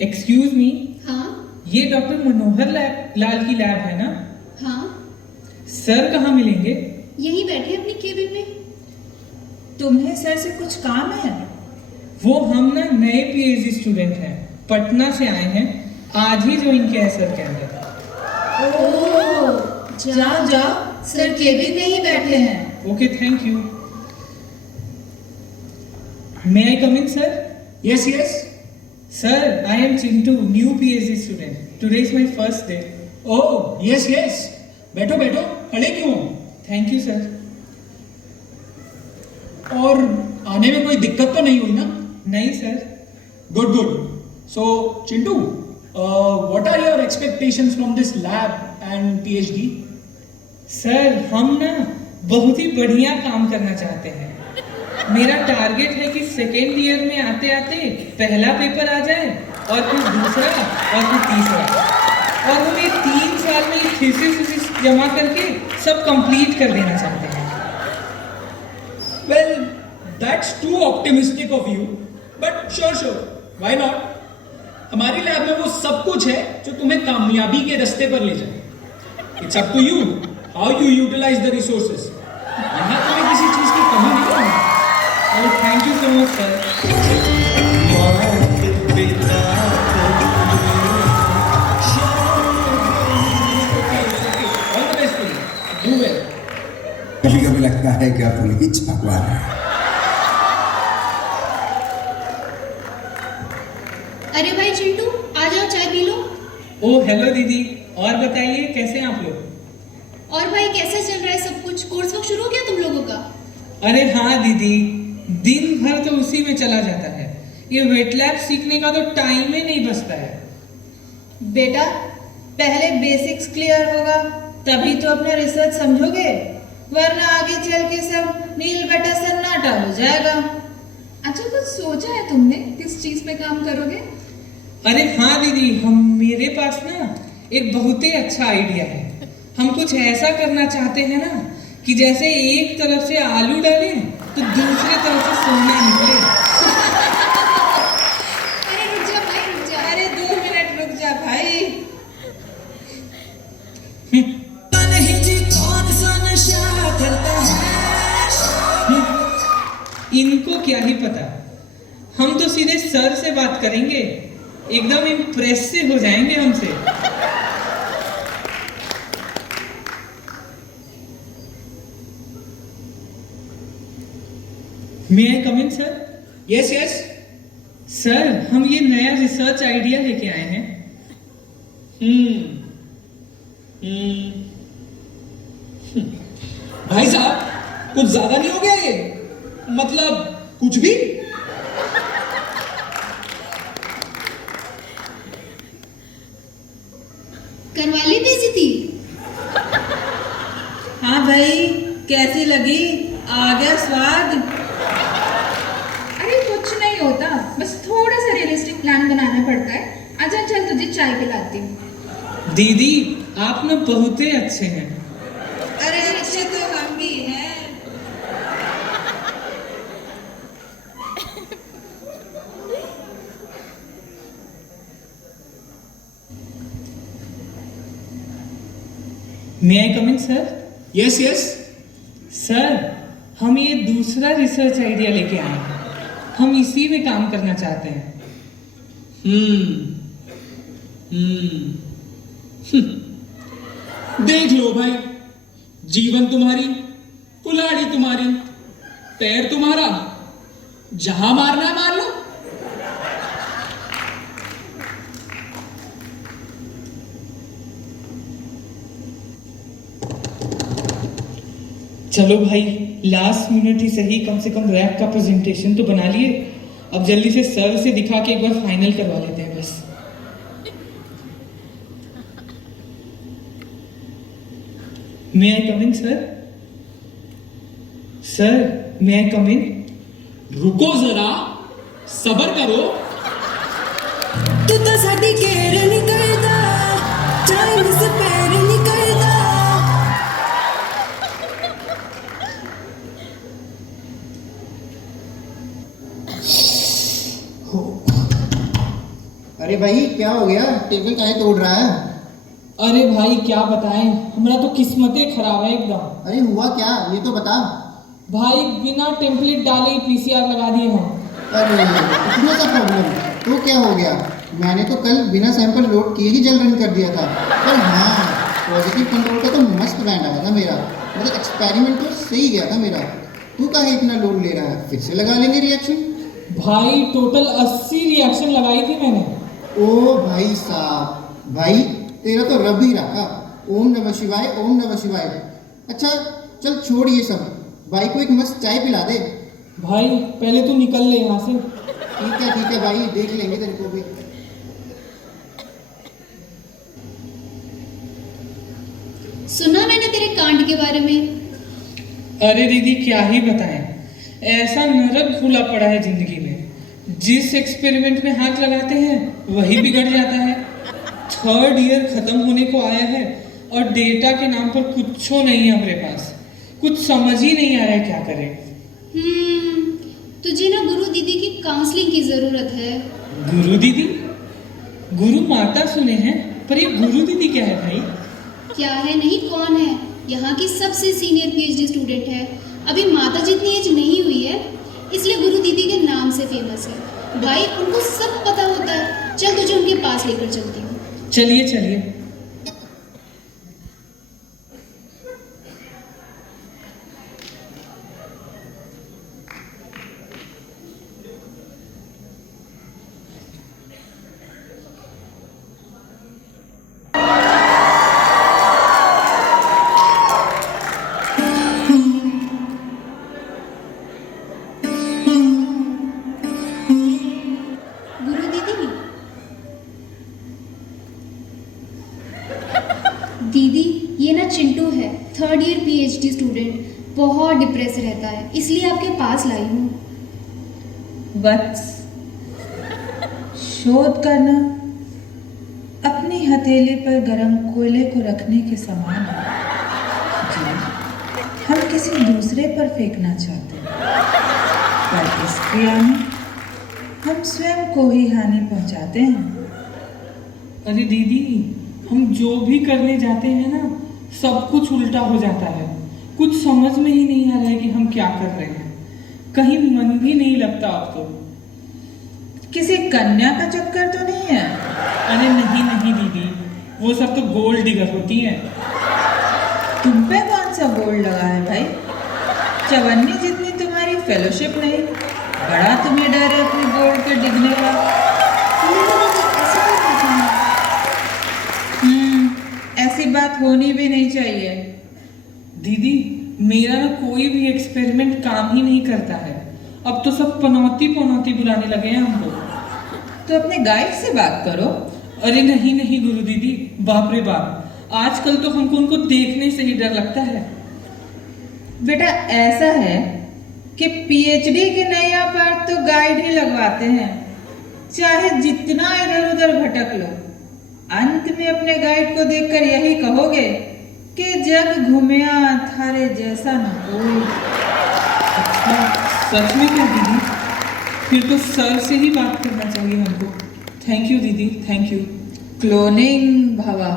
Excuse me, हाँ ये doctor Manohar Lal की लैब है ना? हाँ, सर कहाँ मिलेंगे? यहीं बैठे अपनी केबिन में। तुम्हें सर से कुछ काम है? वो हम ना नए पीएचडी स्टूडेंट हैं, पटना से आए हैं, आज ही ज्वाइन किया है सर के अंदर। ओह, जाओ जाओ, सर केबिन में ही बैठे हैं। Okay, thank you. May I come in sir? Yes, yes. Sir, I am Chintu, new PhD student. Today is my first day. Oh, yes, yes. बैठो बैठो, खड़े क्यों हो? Thank you, sir. और आने में कोई दिक्कत तो नहीं हुई ना? नहीं sir. Good, good. So, Chintu, what are your expectations from this lab and PhD? Sir, हम ना बहुत ही बढ़िया काम करना चाहते हैं। मेरा टारगेट है कि सेकेंड ईयर में आते आते पहला पेपर आ जाए और फिर दूसरा और फिर तीसरा, और हम ये 3 साल में ये थीसिस जमा करके सब कंप्लीट कर देना चाहते हैं। Well, that's too optimistic of you, but sure, why not? हमारी लैब में वो सब कुछ है जो तुम्हें कामयाबी के रास्ते पर ले जाए। It's up to you how you utilize the resources. यहाँ तुम्हें किसी चीज की कमी नहीं होगी। Oh, thank you so much, sir. All the best to you. Do well. कभी कभी लगता है कि आप पुलिस भगवान है। अरे भाई चिंटू, आ जाओ चाय पी लो। ओह हेलो दीदी, और बताइए कैसे हैं आप लोग? और भाई कैसा चल रहा है सब कुछ? कोर्स वर्क शुरू हो गया तुम लोगों का? अरे हाँ दीदी, दिन भर तो उसी में चला जाता है। ये वेट लैब सीखने का तो टाइम ही नहीं बचता है। बेटा, पहले बेसिक्स क्लियर होगा तभी तो अपना रिसर्च समझोगे, वरना आगे चल के सब नील बटा सन्नाटा हो जाएगा। अच्छा, कुछ सोचा है तुमने किस चीज पे काम करोगे? अरे हाँ दीदी, हम मेरे पास ना एक बहुत ही अच्छा आइडिया है। हम कुछ ऐसा करना चाहते हैं ना कि जैसे एक तरफ से आलू डालें तो दूसरे तरफ से सोना निकले। अरे रुक जा भाई, रुक जा। अरे 2 मिनट रुक जा भाई। इनको क्या ही पता, हम तो सीधे सर से बात करेंगे, एकदम इम्प्रेस से हो जाएंगे हमसे। मे आई कम इन सर? Yes, yes. सर, हम ये नया रिसर्च आइडिया लेके आए हैं। भाई साहब, कुछ ज्यादा नहीं हो गया ये? मतलब कुछ भी? करवा ली बेइज्जती? हाँ भाई, कैसी लगी? आ गया स्वाद? अरे कुछ नहीं होता, बस थोड़ा सा रियलिस्टिक प्लान बनाना पड़ता है। अच्छा चल, तुझे चाय पिलाती हूँ। दीदी, आप ना बहुत ही अच्छे हैं। अरे अच्छे तो हम भी हैं। मे आई कम इन सर? Yes, yes. सर, हम ये दूसरा रिसर्च आइडिया लेके आए हैं, हम इसी में काम करना चाहते हैं। देख लो भाई, जीवन तुम्हारी, कुल्हाड़ी तुम्हारी, पैर तुम्हारा, जहां मारना है मार लो। चलो भाई, लास्ट मिनट ही सही, कम से कम रैप का प्रेजेंटेशन तो बना लिए। अब जल्दी से सर से दिखा के एक बार फाइनल करवा लेते हैं बस। मे आई कम इन सर? सर, मे आई कम इन? रुको जरा, सबर करो। तू तो साडी केयर नहीं करदा, टाइम से पैर नहीं करदा। अरे भाई क्या हो गया, टेबल काहे तोड़ रहा है? अरे भाई क्या बताएं, हमारा तो किस्मतें खराब है एकदम। अरे हुआ क्या, ये तो बता। भाई बिना टेम्पलेट डाले ही पीसीआर लगा दिए हम। अरे इतना सा प्रॉब्लम, तो क्या हो गया? मैंने तो कल बिना सैंपल लोड किए ही जल रन कर दिया था। पर हाँ, पॉजिटिव कंट्रोल का तो मस्त बैंड आया था मेरा, मतलब एक्सपेरिमेंट तो सही गया था मेरा। तू काहे इतना लोड ले रहा है, फिर से लगा लेंगे रिएक्शन। भाई टोटल 80 रिएक्शन लगाई थी मैंने। ओ भाई साहब, भाई तेरा तो रब ही रखा। ओम नमः शिवाय, ओम नमः शिवाय। अच्छा चल छोड़ ये सब, भाई को एक मस्त चाय पिला दे। भाई पहले तू निकल ले यहाँ से। ठीक है भाई, देख लेंगे तेरे को भी। सुना मैंने तेरे कांड के बारे में। अरे दीदी क्या ही बताएं, ऐसा नरक खुला पड़ा है जिंदगी में। जिस एक्सपेरिमेंट में हाथ लगाते हैं वही बिगड़ जाता है। 3rd ईयर खत्म होने को आया है और डेटा के नाम पर कुछ नहीं है हमारे पास। कुछ समझ ही नहीं आ रहा है क्या करें। तुझे ना गुरु दीदी की काउंसलिंग की जरूरत है। गुरु दीदी? गुरु माता सुने हैं, पर ये गुरु दीदी क्या है भाई? क्या है नहीं, कौन है? यहाँ की सबसे सीनियर पीएचडी स्टूडेंट है। अभी माता जितनी एज नहीं हुई है, इसलिए गुरु दीदी के नाम से फेमस है। भाई उनको सब पता होता है। चल तुझे उनके पास लेकर चलती हूँ। चलिए चलिए। गुरु दीदी, दीदी ये ना चिंटू है, 3rd ईयर पीएचडी स्टूडेंट। बहुत डिप्रेस रहता है, इसलिए आपके पास लाई हूँ। वत्स, शोध करना अपनी हथेली पर गरम कोयले को रखने के समान है। जी, हम किसी दूसरे पर फेंकना चाहते हैं, पर इस क्रिया में हम स्वयं को ही हानि पहुंचाते हैं। अरे दीदी, हम जो भी करने जाते हैं ना, सब कुछ उल्टा हो जाता है। कुछ समझ में ही नहीं आ रहा है कि हम क्या कर रहे हैं। कहीं मन भी नहीं लगता अब तो। किसी कन्या का चक्कर तो नहीं है? अरे नहीं नहीं दीदी, वो सब तो गोल्ड डिगर होती हैं। तुम पे कौन सा गोल्ड लगा है भाई? चवन्नी जितनी तुम्हारी फेलोशिप नहीं, बड़ा तुम्हें डर है अपने गोल्ड के डिगने का। ऐसी बात होनी भी नहीं चाहिए। दीदी मेरा ना कोई भी एक्सपेरिमेंट काम ही नहीं करता है। अब तो सब पनौती पनौती बुलाने लगे हैं हमको। तो अपने गाइड से बात करो। अरे नहीं नहीं गुरु दीदी, बाप रे बाप, आजकल तो हमको उनको देखने से ही डर लगता है। बेटा ऐसा है कि पीएचडी की नैया पर तो गाइड ही लगवाते हैं, चाहे जितना इधर उधर भटक लो। अंत में अपने गाइड को देखकर यही कहोगे कि जग घूमिया थारे जैसा न कोई। अच्छा सच में क्या दीदी? फिर तो सर से ही बात करना चाहिए हमको। थैंक यू दीदी, थैंक यू। क्लोनिंग भवा।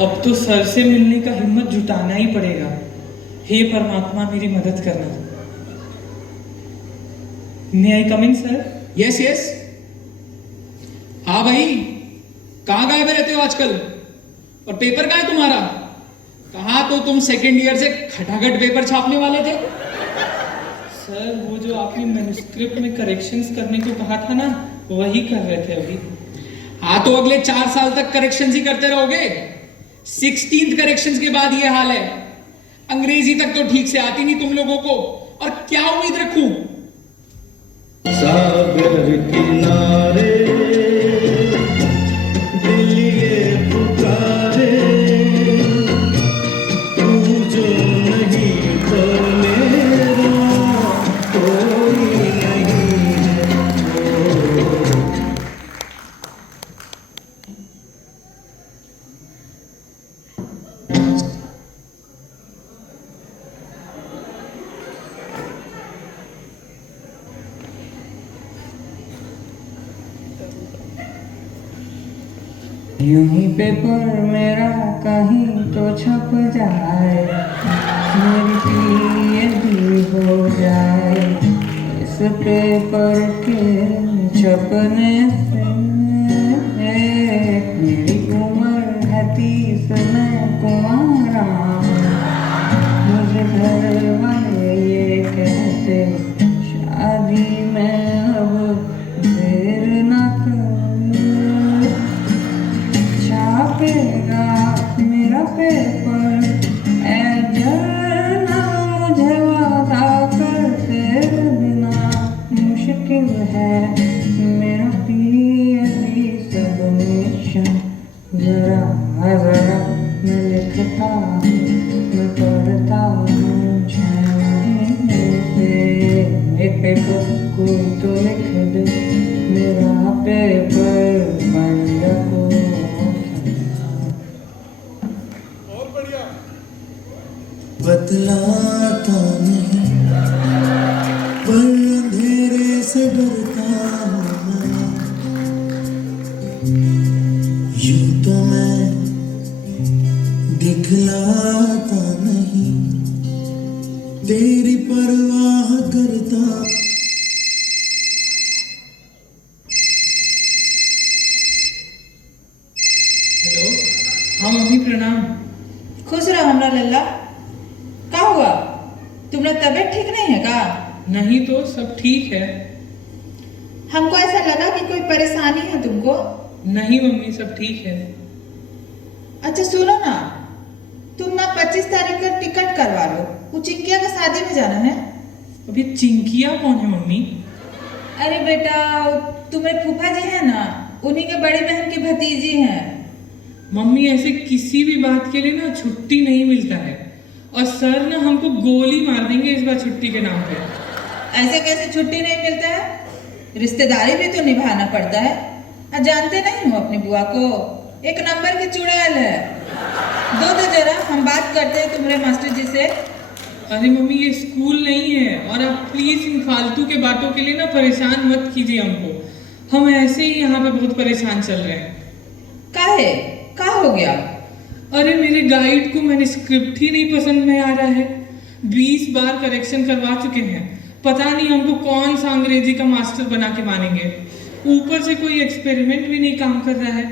अब तो सर से मिलने का हिम्मत जुटाना ही पड़ेगा। हे परमात्मा मेरी मदद करना। मे आई कम इन सर? Yes yes. हाँ भाई, कहाँ गायब रहते हो आजकल? और पेपर कहाँ है तुम्हारा? कहाँ तो तुम 2nd ईयर से खटाखट पेपर छापने वाले थे। सर वो जो आपने मैन्युस्क्रिप्ट में करेक्शंस करने को कहा था ना, वही कर रहे थे अभी। हाँ तो अगले 4 साल तक करेक्शंस ही करते रहोगे। 16th करेक्शंस के बाद ये हाल है। अंग्रेजी तक तो ठीक से आती नहीं तुम लोगों को, और क्या उम्मीद रखूं? सागर किनारे दिल ये पुकारे, तू जो नहीं तो मेरा कोई नहीं है। यूं ही पेपर मेरा कहीं तो छप जाए, मेरी पीएचडी हो जाए इस पेपर के छपने से। मेरी उम्र है 30 में कुंवारा, मुझे घर वाले ये कहते शादी में अब देर न कर। छापेगा मेरा पेपर ऐ जर्नल, मुझे वादा कर तेरे बिना मुश्किल है मेरा पीएचडी सबमिशन। जरा जरा मैं लिखता हूँ, मैं पढ़ता हूँ 6 महीने से। एक पेपर कोई तो लिख दे, मेरा पेपर बन गया कोई। बतलाता नहीं पर अंधेरे से डरता हूँ मैं, यूं तो मैं दिखलाता नहीं, तेरी परवाह करता। हेलो। हाँ मम्मी प्रणाम। खुश रहो हमरा लल्ला। क्या हुआ, तुम्हारा तबीयत ठीक नहीं है का? नहीं तो सब ठीक है। हमको ऐसा लगा कि कोई परेशानी है तुमको। नहीं मम्मी सब ठीक है। अच्छा सुनो ना, तुम ना 25 तारीख का टिकट करवा लो, वो चिंकिया का शादी में जाना है। अभी चिंकिया कौन है मम्मी? अरे बेटा, तुम्हारे फूफा जी है ना, उन्हीं के बड़ी बहन की भतीजी हैं। मम्मी ऐसे किसी भी बात के लिए ना छुट्टी नहीं मिलता है, और सर ना हमको गोली मार देंगे इस बार छुट्टी के नाम पे। ऐसे कैसे छुट्टी नहीं मिलता है? रिश्तेदारी भी तो निभाना पड़ता है। जानते नहीं हो अपनी बुआ को, एक नंबर की चुड़ैल है। दो तो जरा हम बात करते हैं तुम्हारे मास्टर जी से। अरे मम्मी ये स्कूल नहीं है, और आप प्लीज इन फालतू के बातों के लिए ना परेशान मत कीजिए हमको। हम ऐसे ही यहाँ पे बहुत परेशान चल रहे हैं। काहे? क्या हो गया? अरे मेरे गाइड को मैन्युस्क्रिप्ट ही नहीं पसंद में आ रहा है। 20 बार करेक्शन करवा चुके हैं, पता नहीं हमको कौन सा अंग्रेजी का मास्टर बना के मानेंगे। ऊपर से कोई एक्सपेरिमेंट भी नहीं काम कर रहा है।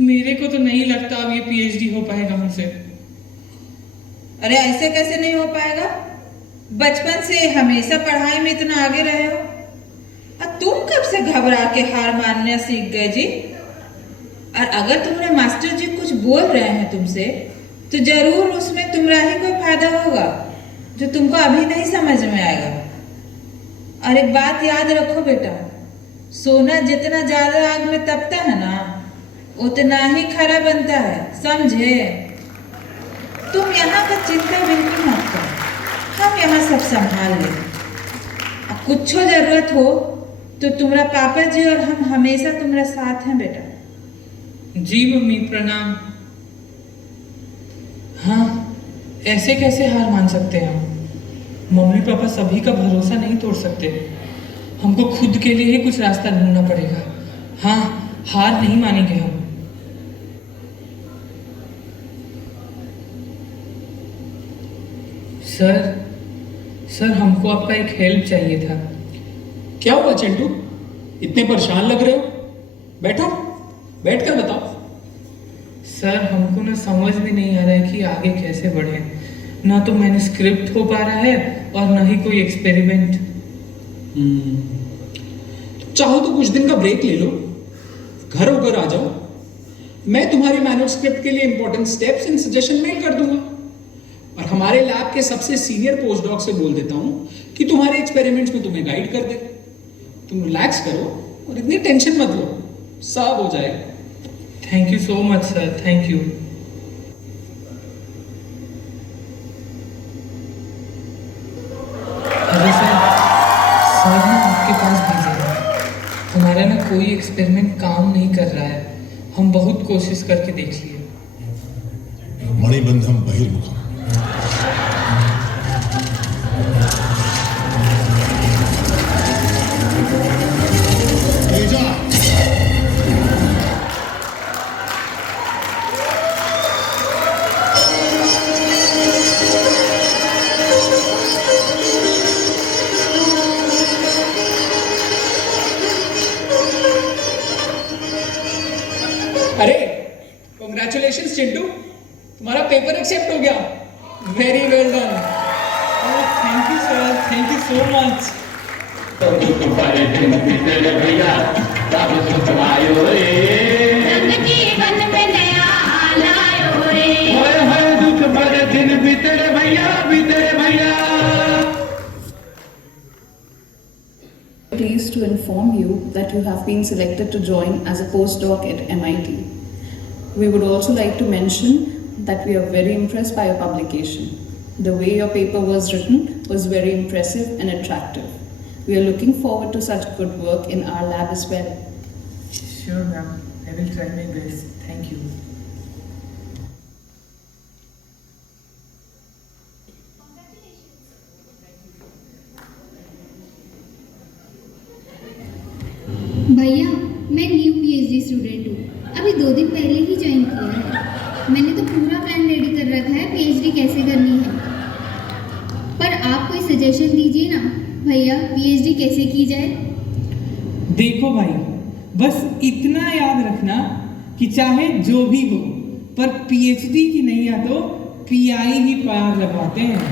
मेरे को तो नहीं लगता अब ये पीएचडी हो पाएगा हमसे। अरे ऐसे कैसे नहीं हो पाएगा? बचपन से हमेशा पढ़ाई में इतना आगे रहे हो, और तुम कब से घबरा के हार मानना सीख गए जी? और अगर तुम्हारे मास्टर जी कुछ बोल रहे हैं तुमसे, तो जरूर उसमें तुम्हारा ही कोई फायदा होगा जो तुमको अभी नहीं समझ में आएगा। और एक बात याद रखो बेटा, सोना जितना ज्यादा आग में तपता है ना, उतना ही खरा बनता है, समझे? तुम यहाँ का चिंता बिल्कुल मत करो, हम यहाँ सब संभाल ले। कुछ जरूरत हो तो तुम्हारा पापा जी और हम हमेशा तुम्हारा साथ हैं बेटा। जी मम्मी प्रणाम। हाँ, ऐसे कैसे हार मान सकते हैं हम? मम्मी पापा सभी का भरोसा नहीं तोड़ सकते। हमको खुद के लिए ही कुछ रास्ता ढूंढना पड़ेगा। हाँ, हार नहीं मानेंगे हम। सर हमको आपका एक हेल्प चाहिए था। क्या हुआ चिंटू, इतने परेशान लग रहे हो? बैठो, बैठकर बताओ। सर हमको ना समझ में नहीं आ रहा है कि आगे कैसे बढ़े। ना तो मैन्युस्क्रिप्ट हो पा रहा है और ना ही कोई एक्सपेरिमेंट। तो चाहो तो कुछ दिन का ब्रेक ले लो, घर होकर आ जाओ। मैं तुम्हारे मैन्युस्क्रिप्ट के लिए important steps and suggestion mail कर दूंगा, और हमारे लैब के सबसे सीनियर पोस्ट डॉक से बोल देता हूँ कि तुम्हारे एक्सपेरिमेंट्स में तुम्हें गाइड कर दे। तुम रिलैक्स करो और इतनी टेंशन मत लो, सब हो जाएगा। Thank you so much sir, thank you. अरे सर ना आपके पास भेजे हैं। हमारा ना कोई एक्सपेरिमेंट काम नहीं कर रहा है। हम बहुत कोशिश करके देख लिए। मणिबंधम बहिर्मुखम। अरे कॉन्ग्रेचुलेशन चिंटू, तुम्हारा पेपर एक्सेप्ट हो गया। Very well done. Thank you sir, thank you so much. Pleased to inform you that you have been selected to join as a postdoc at MIT. We would also like to mention that we are very impressed by your publication. The way your paper was written was very impressive and attractive. We are looking forward to such good work in our lab as well. Sure ma'am, I will try my best. Thank you. भैया, मैं new PhD student हूँ, अभी 2 दिन पहले ही join किया है। मैंने तो पूरा प्लान रेडी कर रखा है पीएचडी कैसे करनी है, पर आप कोई सजेशन दीजिए ना भैया, पीएचडी कैसे की जाए। देखो भाई, बस इतना याद रखना कि चाहे जो भी हो, पर पीएचडी की नैया तो पीआई ही पार लगवाते हैं।